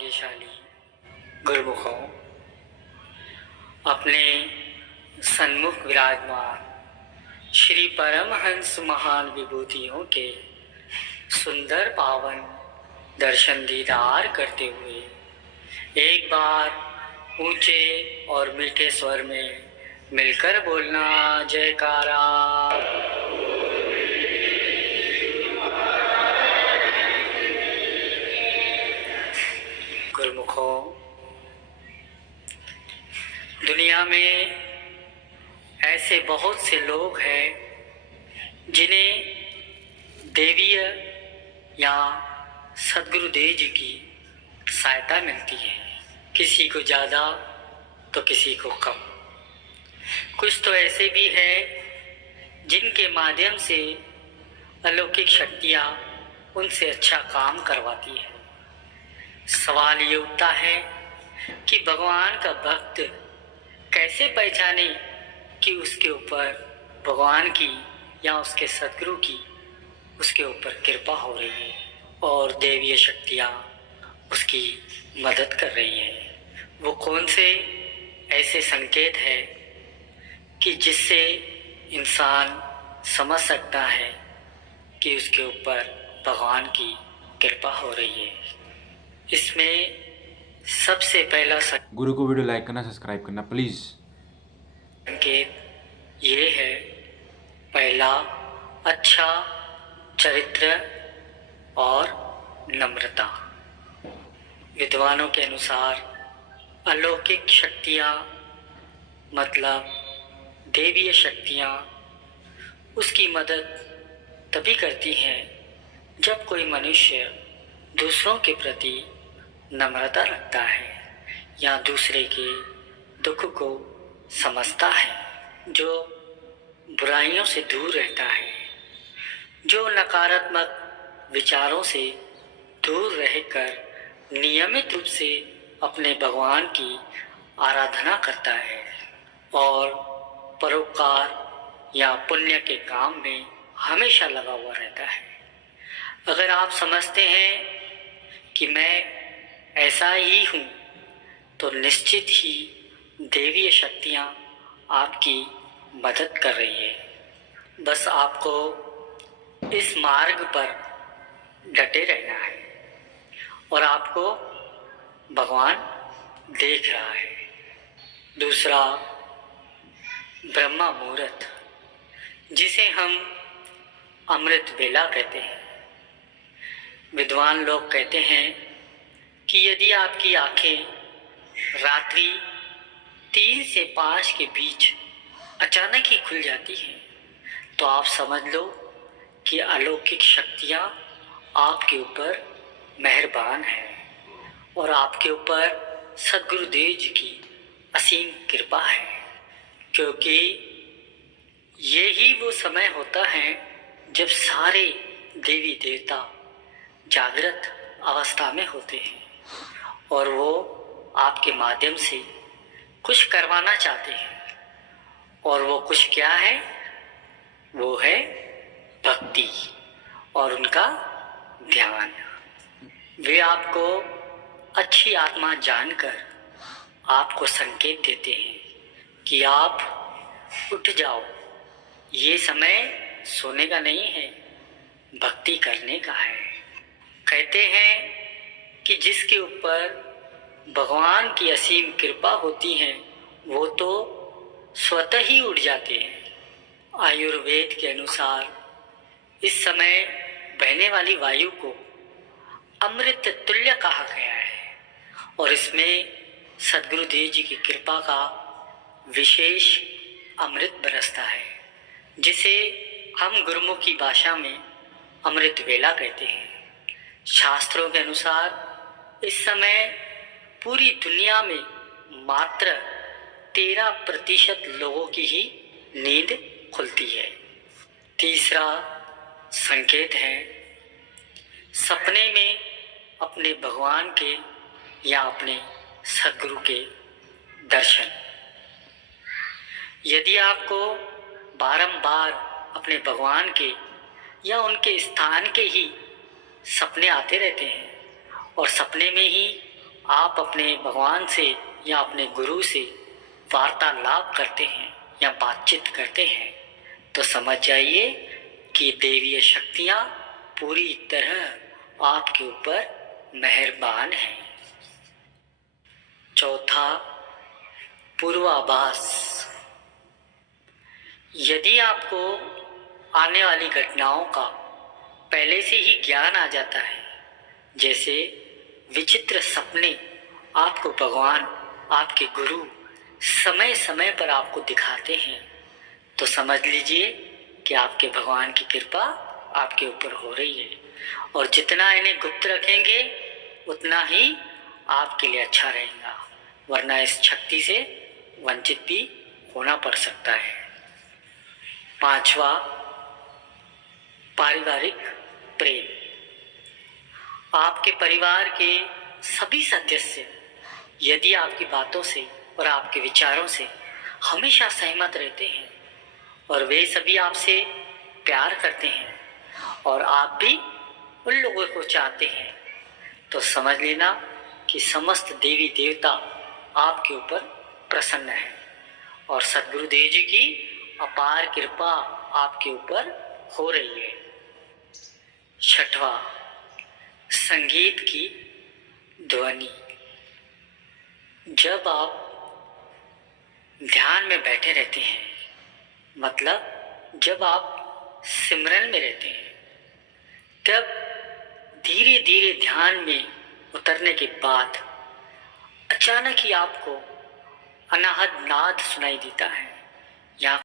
भाग्यशाली गुरुमुखों, अपने सन्मुख विराजमान श्री परमहंस महान विभूतियों के सुंदर पावन दर्शन दीदार करते हुए एक बार ऊंचे और मीठे स्वर में मिलकर बोलना जयकारा। गुरुमुखों, दुनिया में ऐसे बहुत से लोग हैं जिन्हें देवीय या सद्गुरुदेव जी की सहायता मिलती है, किसी को ज़्यादा तो किसी को कम। कुछ तो ऐसे भी हैं जिनके माध्यम से अलौकिक शक्तियाँ उनसे अच्छा काम करवाती है। सवाल ये उठता है कि भगवान का भक्त कैसे पहचाने कि उसके ऊपर भगवान की या उसके सद्गुरु की उसके ऊपर कृपा हो रही है और देवीय शक्तियाँ उसकी मदद कर रही है। वो कौन से ऐसे संकेत है कि जिससे इंसान समझ सकता है कि उसके ऊपर भगवान की कृपा हो रही है। इसमें सबसे पहला गुरु को वीडियो लाइक करना, सब्सक्राइब करना प्लीज। संकेत ये है, पहला अच्छा चरित्र और नम्रता। विद्वानों के अनुसार अलौकिक शक्तियाँ मतलब देवीय शक्तियाँ उसकी मदद तभी करती हैं जब कोई मनुष्य दूसरों के प्रति नम्रता रखता है या दूसरे के दुख को समझता है, जो बुराइयों से दूर रहता है, जो नकारात्मक विचारों से दूर रहकर नियमित रूप से अपने भगवान की आराधना करता है और परोपकार या पुण्य के काम में हमेशा लगा हुआ रहता है। अगर आप समझते हैं कि मैं ऐसा ही हूँ तो निश्चित ही देवीय शक्तियाँ आपकी मदद कर रही है। बस आपको इस मार्ग पर डटे रहना है और आपको भगवान देख रहा है। दूसरा, ब्रह्मा मुहूर्त, जिसे हम अमृत वेला कहते हैं। विद्वान लोग कहते हैं कि यदि आपकी आंखें रात्रि 3 से 5 के बीच अचानक ही खुल जाती हैं तो आप समझ लो कि अलौकिक शक्तियाँ आपके ऊपर मेहरबान हैं और आपके ऊपर सद्गुरुदेव जी की असीम कृपा है, क्योंकि यही वो समय होता है जब सारे देवी देवता जागृत अवस्था में होते हैं और वो आपके माध्यम से कुछ करवाना चाहते हैं। और वो कुछ क्या है? वो है भक्ति और उनका ध्यान। वे आपको अच्छी आत्मा जानकर आपको संकेत देते हैं कि आप उठ जाओ, ये समय सोने का नहीं है, भक्ति करने का है। कहते हैं कि जिसके ऊपर भगवान की असीम कृपा होती है वो तो स्वतः ही उठ जाते हैं। आयुर्वेद के अनुसार इस समय बहने वाली वायु को अमृत तुल्य कहा गया है और इसमें सद्गुरुदेव जी की कृपा का विशेष अमृत बरसता है, जिसे हम गुरुमुखी भाषा में अमृत वेला कहते हैं। शास्त्रों के अनुसार इस समय पूरी दुनिया में मात्र 13% लोगों की ही नींद खुलती है। तीसरा संकेत है सपने में अपने भगवान के या अपने सद्गुरु के दर्शन। यदि आपको बारंबार अपने भगवान के या उनके स्थान के ही सपने आते रहते हैं और सपने में ही आप अपने भगवान से या अपने गुरु से वार्तालाप करते हैं या बातचीत करते हैं तो समझ जाइए कि देवीय शक्तियाँ पूरी तरह आपके ऊपर मेहरबान हैं। चौथा, पूर्वाभास। यदि आपको आने वाली घटनाओं का पहले से ही ज्ञान आ जाता है, जैसे विचित्र सपने आपको भगवान, आपके गुरु समय समय पर आपको दिखाते हैं, तो समझ लीजिए कि आपके भगवान की कृपा आपके ऊपर हो रही है। और जितना इन्हें गुप्त रखेंगे उतना ही आपके लिए अच्छा रहेगा, वरना इस शक्ति से वंचित भी होना पड़ सकता है। पांचवा, पारिवारिक प्रेम। आपके परिवार के सभी सदस्य यदि आपकी बातों से और आपके विचारों से हमेशा सहमत रहते हैं और वे सभी आपसे प्यार करते हैं और आप भी उन लोगों को चाहते हैं, तो समझ लेना कि समस्त देवी देवता आपके ऊपर प्रसन्न है और सद्गुरुदेव जी की अपार कृपा आपके ऊपर हो रही है। छठवा, संगीत की ध्वनि। जब आप ध्यान में बैठे रहते हैं, मतलब जब आप सिमरन में रहते हैं, तब धीरे धीरे ध्यान में उतरने के बाद अचानक ही आपको अनाहत नाद सुनाई देता है। यहाँ